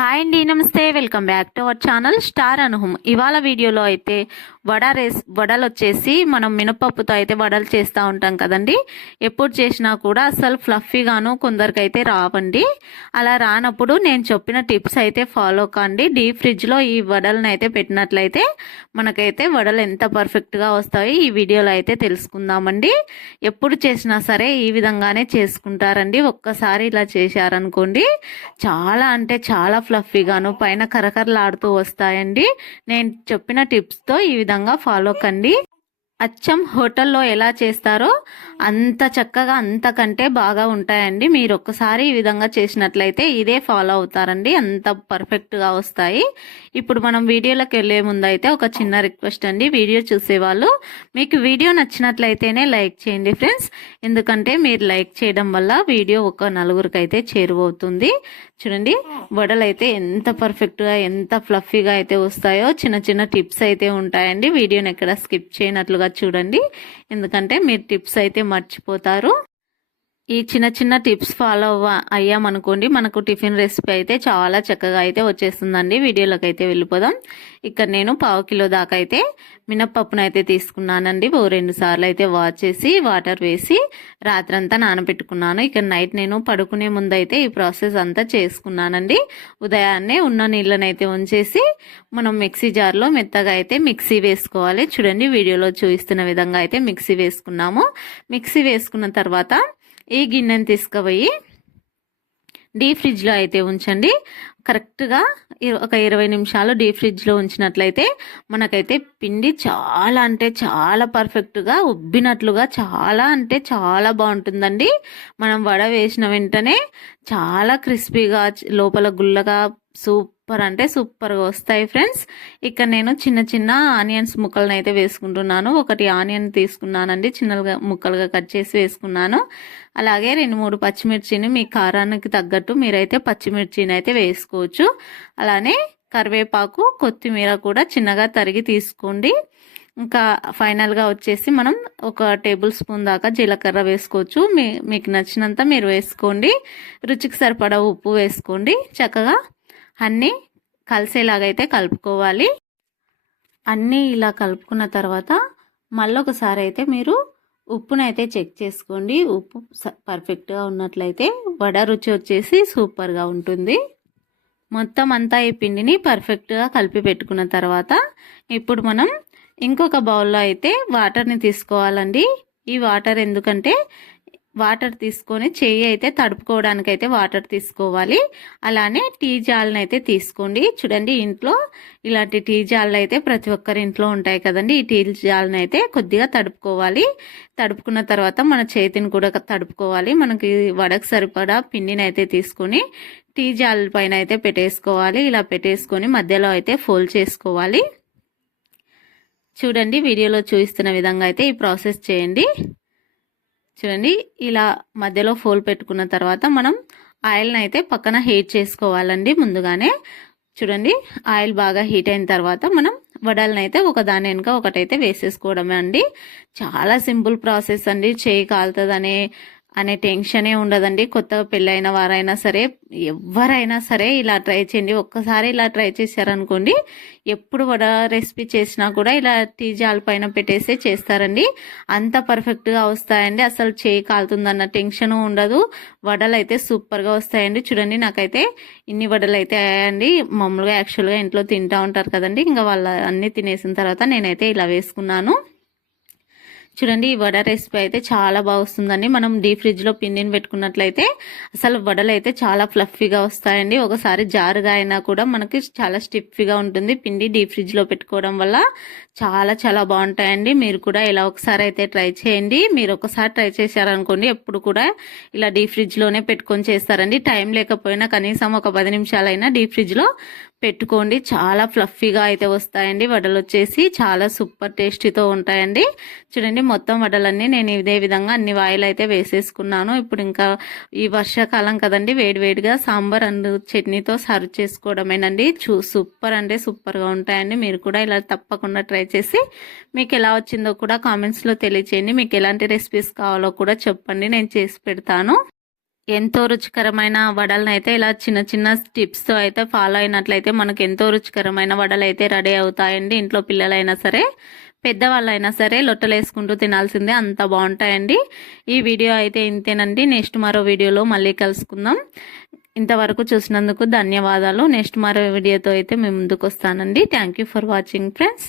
Hi అండి నమస్తే. Welcome back to our channel star Anuham. ఇవాళ వీడియోలో అయితే వడ రేస్ వడలు వచ్చేసి మనం మినపప్పుతో అయితే వడలు చేస్తూ ఉంటాం కదండి. ఎప్పుడు చేసినా కూడా అసలు ఫ్లఫీగాను కొందరికైతే రావండి. అలా రానప్పుడు నేను చెప్పిన టిప్స్ అయితే ఫాలో కాండి. డీప్ ఫ్రిడ్జ్లో ఈ వడలను అయితే పెట్టినట్లయితే మనకైతే వడలు ఎంత పర్ఫెక్ట్గా వస్తాయి ఈ వీడియోలో అయితే తెలుసుకుందామండి. ఎప్పుడు చేసినా సరే ఈ విధంగానే చేసుకుంటారండి. ఒక్కసారి ఇలా చేశారనుకోండి చాలా అంటే చాలా ఫ్లఫీగాను పైన కరకరలాడుతూ వస్తాయండి. నేను చెప్పిన టిప్స్తో ఈ విధంగా ఫాలో కండి. అచ్చం హోటల్లో ఎలా చేస్తారో అంత చక్కగా అంతకంటే బాగా ఉంటాయండి. మీరు ఒక్కసారి ఈ విధంగా చేసినట్లయితే ఇదే ఫాలో అవుతారండి. అంత పర్ఫెక్ట్గా వస్తాయి. ఇప్పుడు మనం వీడియోలోకి వెళ్ళే ముందు అయితే ఒక చిన్న రిక్వెస్ట్ అండి. వీడియో చూసేవాళ్ళు మీకు వీడియో నచ్చినట్లయితేనే లైక్ చేయండి ఫ్రెండ్స్. ఎందుకంటే మీరు లైక్ చేయడం వల్ల వీడియో ఒక నలుగురికి అయితే చేరువవుతుంది. చూడండి వడలు అయితే ఎంత పర్ఫెక్ట్గా ఎంత ఫ్లఫీగా అయితే వస్తాయో చిన్న చిన్న టిప్స్ అయితే ఉంటాయండి. వీడియోని ఎక్కడ స్కిప్ చేయనట్లుగా చూడండి. ఎందుకంటే మీరు టిప్స్ అయితే మర్చిపోతారు. ఈ చిన్న చిన్న టిప్స్ ఫాలో అవ్వ అయ్యామనుకోండి మనకు టిఫిన్ రెసిపీ అయితే చాలా చక్కగా అయితే వచ్చేస్తుందండి. వీడియోలోకి అయితే వెళ్ళిపోదాం. ఇక్కడ నేను పావు కిలో దాకా అయితే మినప్పప్పును అయితే తీసుకున్నానండి. ఓ రెండు సార్లు అయితే వాష్ చేసి వాటర్ వేసి రాత్రంతా నానబెట్టుకున్నాను. ఇక్కడ నైట్ నేను పడుకునే ముందు అయితే ఈ ప్రాసెస్ అంతా చేసుకున్నానండి. ఉదయాన్నే ఉన్న నీళ్ళని అయితే ఉంచేసి మనం మిక్సీ జార్లో మెత్తగా అయితే మిక్సీ వేసుకోవాలి. చూడండి వీడియోలో చూపిస్తున్న విధంగా అయితే మిక్సీ వేసుకున్నాము. మిక్సీ వేసుకున్న తర్వాత ఈ గిన్నెని తీసుకుపోయి డీప్ ఫ్రిడ్జ్లో అయితే ఉంచండి. కరెక్ట్గా ఒక ఇరవై నిమిషాలు డీప్ ఫ్రిడ్జ్లో ఉంచినట్లయితే మనకైతే పిండి చాలా అంటే చాలా పర్ఫెక్ట్గా ఉబ్బినట్లుగా చాలా అంటే చాలా బాగుంటుందండి. మనం వడ వేసిన వెంటనే చాలా క్రిస్పీగా లోపల గుల్లగా సూప్ సూపర్ అంటే సూపర్గా వస్తాయి ఫ్రెండ్స్. ఇక్కడ నేను చిన్న చిన్న ఆనియన్స్ ముక్కలను అయితే వేసుకుంటున్నాను. ఒకటి ఆనియన్ తీసుకున్నానండి. చిన్నగా ముక్కలుగా కట్ చేసి వేసుకున్నాను. అలాగే రెండు మూడు పచ్చిమిర్చిని మీ కారానికి తగ్గట్టు మీరైతే పచ్చిమిర్చిని అయితే వేసుకోవచ్చు. అలానే కరివేపాకు కొత్తిమీర కూడా చిన్నగా తరిగి తీసుకోండి. ఇంకా ఫైనల్గా వచ్చేసి మనం ఒక టేబుల్ స్పూన్ దాకా జీలకర్ర వేసుకోవచ్చు. మీ మీకు నచ్చినంత మీరు వేసుకోండి. రుచికి సరిపడా ఉప్పు వేసుకోండి. చక్కగా అన్నీ కలిసేలాగైతే కలుపుకోవాలి. అన్నీ ఇలా కలుపుకున్న తర్వాత మళ్ళొకసారి అయితే మీరు ఉప్పునైతే చెక్ చేసుకోండి. ఉప్పు పర్ఫెక్ట్గా ఉన్నట్లయితే వడ రుచి వచ్చేసి సూపర్గా ఉంటుంది. మొత్తం అంతా ఈ పిండిని పర్ఫెక్ట్గా కలిపి పెట్టుకున్న తర్వాత ఇప్పుడు మనం ఇంకొక బౌల్లో అయితే వాటర్ని తీసుకోవాలండి. ఈ వాటర్ ఎందుకంటే వాటర్ తీసుకొని చెయ్యి అయితే తడుపుకోవడానికి అయితే వాటర్ తీసుకోవాలి. అలానే టీ జాలను అయితే తీసుకోండి. చూడండి ఇంట్లో ఇలాంటి టీ జాలు అయితే ప్రతి ఒక్కరి ఇంట్లో ఉంటాయి కదండి. ఈ టీ జాలను అయితే కొద్దిగా తడుపుకోవాలి. తడుపుకున్న తర్వాత మన చేతిని కూడా తడుపుకోవాలి. మనకి వడకు సరిపడా పిండిని అయితే తీసుకొని టీ జాల పైన అయితే పెట్టేసుకోవాలి. ఇలా పెట్టేసుకొని మధ్యలో అయితే ఫోల్డ్ చేసుకోవాలి. చూడండి వీడియోలో చూపిస్తున్న విధంగా అయితే ఈ ప్రాసెస్ చేయండి. చూడండి ఇలా మధ్యలో ఫోల్ పెట్టుకున్న తర్వాత మనం ఆయిల్ని అయితే పక్కన హీట్ చేసుకోవాలండి ముందుగానే. చూడండి ఆయిల్ బాగా హీట్ అయిన తర్వాత మనం వడలను అయితే ఒక దాని వెనుక ఒకటైతే వేసేసుకోవడమే అండి. చాలా సింపుల్ ప్రాసెస్ అండి. చేయి కాలుతుందనే అనే టెన్షనే ఉండదండి. కొత్తగా పెళ్ళైన వారైనా సరే ఎవరైనా సరే ఇలా ట్రై చేయండి. ఒక్కసారి ఇలా ట్రై చేశారనుకోండి ఎప్పుడు వడ రెసిపీ చేసినా కూడా ఇలా టీ జాల్ పైన పెట్టేసే చేస్తారండి. అంత పర్ఫెక్ట్గా వస్తాయండి. అసలు చేయి కాలుతుందన్న టెన్షన్ ఉండదు. వడలు అయితే సూపర్గా వస్తాయండి. చూడండి నాకైతే ఇన్ని వడలు అయితే అయ్యాయండి. మామూలుగా యాక్చువల్గా ఇంట్లో తింటూ ఉంటారు కదండి. ఇంకా వాళ్ళ అన్నీ తినేసిన తర్వాత నేనైతే ఇలా వేసుకున్నాను. చూడండి ఈ వడ రెసిపీ అయితే చాలా బాగా వస్తుందండి. మనం డీప్ ఫ్రిడ్జ్లో పిండిని పెట్టుకున్నట్లయితే అసలు వడలు అయితే చాలా ఫ్లఫీగా వస్తాయండి. ఒకసారి జారుగా అయినా కూడా మనకి చాలా స్టిఫ్గా ఉంటుంది. పిండి డీప్ ఫ్రిడ్జ్లో పెట్టుకోవడం వల్ల చాలా చాలా బాగుంటాయండి. మీరు కూడా ఇలా ఒకసారి అయితే ట్రై చేయండి. మీరు ఒకసారి ట్రై చేశారనుకోండి ఎప్పుడు కూడా ఇలా డీప్ ఫ్రిడ్జ్లోనే పెట్టుకొని చేస్తారండి. టైం లేకపోయినా కనీసం ఒక పది నిమిషాలైనా డీప్ ఫ్రిడ్జ్లో పెట్టుకోండి. చాలా ఫ్లఫీగా అయితే వస్తాయండి. వడలు వచ్చేసి చాలా సూపర్ టేస్టీతో ఉంటాయండి. చూడండి మొత్తం వడలన్నీ నేను ఇదే విధంగా అన్ని వాయిల్ అయితే వేసేసుకున్నాను. ఇప్పుడు ఇంకా ఈ వర్షాకాలం కదండి వేడివేడిగా సాంబార్ అండ్ చట్నీతో సర్వ్ చేసుకోవడమేనండి. చూ సూపర్ అంటే సూపర్గా ఉంటాయండి. మీరు కూడా ఇలా తప్పకుండా ట్రై చేసి మీకు ఎలా వచ్చిందో కూడా కామెంట్స్లో తెలియచేయండి. మీకు ఎలాంటి రెసిపీస్ కావాలో కూడా చెప్పండి. నేను చేసి పెడతాను. ఎంతో రుచికరమైన వడలను అయితే ఇలా చిన్న చిన్న టిప్స్తో అయితే ఫాలో అయినట్లయితే మనకు ఎంతో రుచికరమైన వడలు అయితే రెడీ అవుతాయండి. ఇంట్లో పిల్లలైనా సరే పెద్దవాళ్ళైనా సరే లొట్టలు వేసుకుంటూ తినాల్సిందే. అంత బాగుంటాయండి. ఈ వీడియో అయితే ఇంతేనండి. నెక్స్ట్ మరో వీడియోలో మళ్ళీ కలుసుకుందాం. ఇంతవరకు చూసినందుకు ధన్యవాదాలు. నెక్స్ట్ మరో వీడియోతో అయితే మేము ముందుకు వస్తానండి. Thank you for watching friends